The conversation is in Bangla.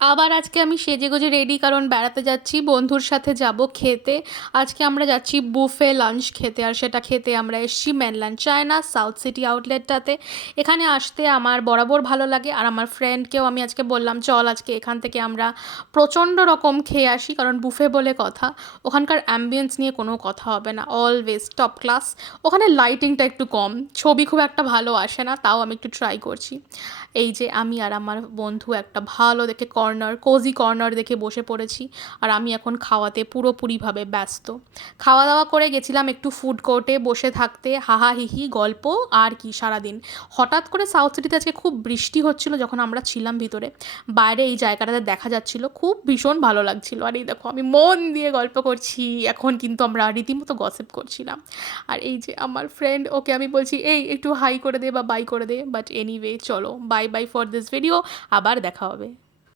আবার আজকে আমি সেজেগুজে রেডি, কারণ বেড়াতে যাচ্ছি, বন্ধুর সাথে যাব খেতে। আজকে আমরা যাচ্ছি বুফে লাঞ্চ খেতে, আর সেটা খেতে আমরা এসেছি মেনল্যান্ড চায়না সাউথ সিটি আউটলেটটাতে। এখানে আসতে আমার বরাবর ভালো লাগে, আর আমার ফ্রেন্ডকেও আমি আজকে বললাম চল আজকে এখান থেকে আমরা প্রচণ্ড রকম খেয়ে আসি, কারণ বুফে বলে কথা। ওখানকার অ্যাম্বিয়েন্স নিয়ে কোনো কথা হবে না, অলওয়েজ টপ ক্লাস। ওখানে লাইটিংটা একটু কম, ছবি খুব একটা ভালো আসে না, তাও আমি একটু ট্রাই করছি। এই যে আমি আর আমার বন্ধু একটা ভালো দেখে কর্নার, কোজি কর্নার দেখে বসে পড়েছি, আর আমি এখন খাওয়াতে পুরোপুরিভাবে ব্যস্ত। খাওয়া দাওয়া করে গেছিলাম একটু ফুড কোর্টে বসে থাকতে, হাহা হিহি গল্প আর কি সারাদিন। হঠাৎ করে সাউথ সিটিতে আজকে খুব বৃষ্টি হচ্ছিল যখন আমরা ছিলাম ভিতরে, বাইরে এই জায়গাটাতে দেখা যাচ্ছিল, খুব ভীষণ ভালো লাগছিল। আর এই দেখো আমি মন দিয়ে গল্প করছি, এখন কিন্তু আমরা রীতিমতো গসিপ করছিলাম। আর এই যে আমার ফ্রেন্ড, ওকে আমি বলছি এই একটু হাই করে দে বা বাই করে দে, বাট এনিওয়ে চলো bye bye for this video, আবার দেখা হবে।